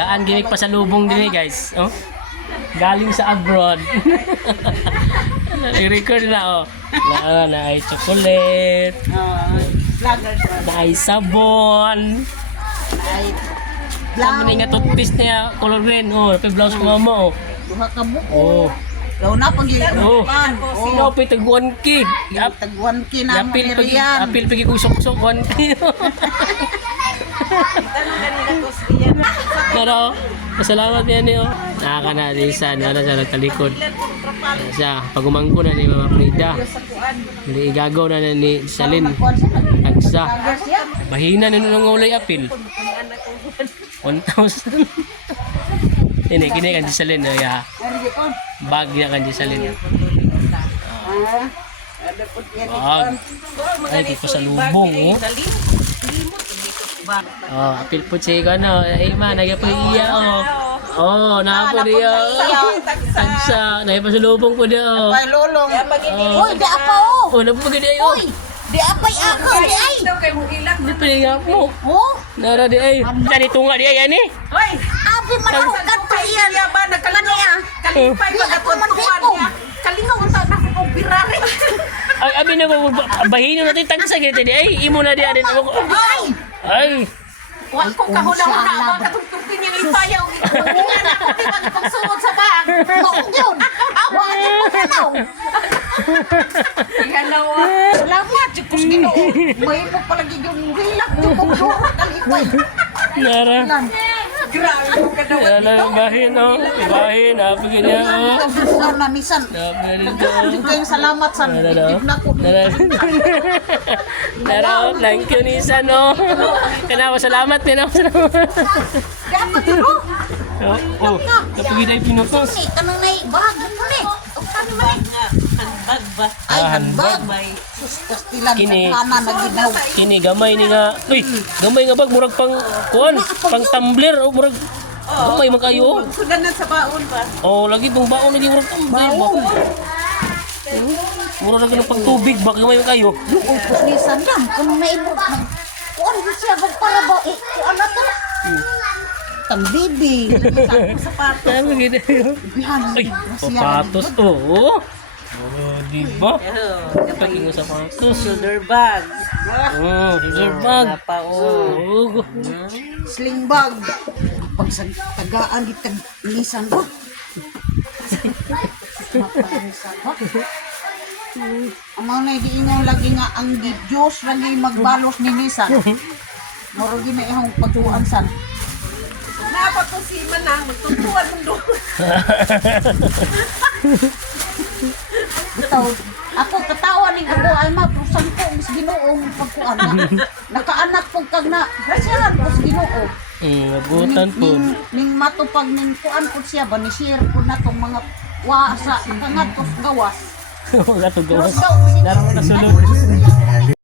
Tagaan gimik pa sa lubong din guys. Oh. Galing sa abroad. I-record na oh. Na ay chocolate. Na ay sabon. Ay, Sama nga toothpaste niya, color green. Oh, pa blouse ko mama oh. duha ka buko. Oh. Law na pag Oh. iupan. Sino pa taguan kid? Taguan kinang Apil pagi manirian. apil pagi kusok-kusok 1K. Pero pasalamat niya niyo. Naka na di sa ano sa talikod. Siya pagumangko na ni Mama Frida. Hindi igagaw na ni Salin. Tagsa. Bahina na nung ulay apil. 1,000. Ini kini kan di Salin ya. Bag niya kan di Salin. Bag. Ay, di pa sa lubong oh. Oh, apil po siya ko no. Ay man, nagyapo iya oh. Oh, naapo dia. Tagsa, nagyapasulubong po dia oh. Ay lolong. Oy, di apa oh. Oh, napo gid ay oh. Di apay ako di ay. Di pilinga mo. Oh, Nara di ay. Dani tunga di ay ani. Hoy, abi man ako kadto iyan. iya ba nagkalaniya? Kalipay ba natutuan niya? Kalingaw ta na ko birari. Ay, abi na bahino natin tagsa gid di ay. Imo na di adin ako. Ay, Ay. Wa ko kahuna-huna ba katugtugin niya ipayaw. Nga na ko di ba pagsuot sa bag. maong yun. Wa di mo kanaw. Ihanaw. Salamat, Diyos Ginoo. May mo palagi yung hilak yung pagduro kalipay. Nara. Grabe ko ka daw. Nara bahin oh. Bahin abi gid ya. Ito na misan. Hindi kayong salamat sa nagtitip na ko. Nara, thank you Nisan no. Kana salamat din ako. Dapat ito. Oh, kapag day pinutos. Ni, kanang may bag mo ni. O kani man ni. Handbag ba? Ay, handbag. Sus, pastilan sa kanan na ginaw. Kini gamay ni nga. Uy, gamay nga bag murag pang kuan, pang tumbler o murag gamay man kayo. Sudanan sa baon ba? Oh, lagi tong baon lagi murag tumbler ba. Murag lagi pang tubig ba gamay man kayo. Yung puslisan yan. Kung may mo. Kuan ko siya bag para ba. Ano to na? Tang bibi. Sapatos. Ano gid ayo. Bihan. Ay, sapatos oh. Oh, di ba? Kapag yung sapatos. Shoulder bag. Oh, scissor bag. Pa oh. Oh. Sling bag. Pag sa tagaan di tag-lisan ba? Amang na giingon lagi nga ang Diyos lagi magbalos ni Nisan. Moro gi na ihang pagtuan san. Napa ko si Manang magtutuan mo doon. Bitaw, ako katawa ning ako ay maprusan ko mas Ginoong pagkuan na. Nakaanak pug kag na grasyahan ko sa Ginoo. Nagutan po. Ning matupag ning kuan ko siya ba ni share ko na tong mga wa sa kangadtos gawas. Gato gawas. Darang nasulod.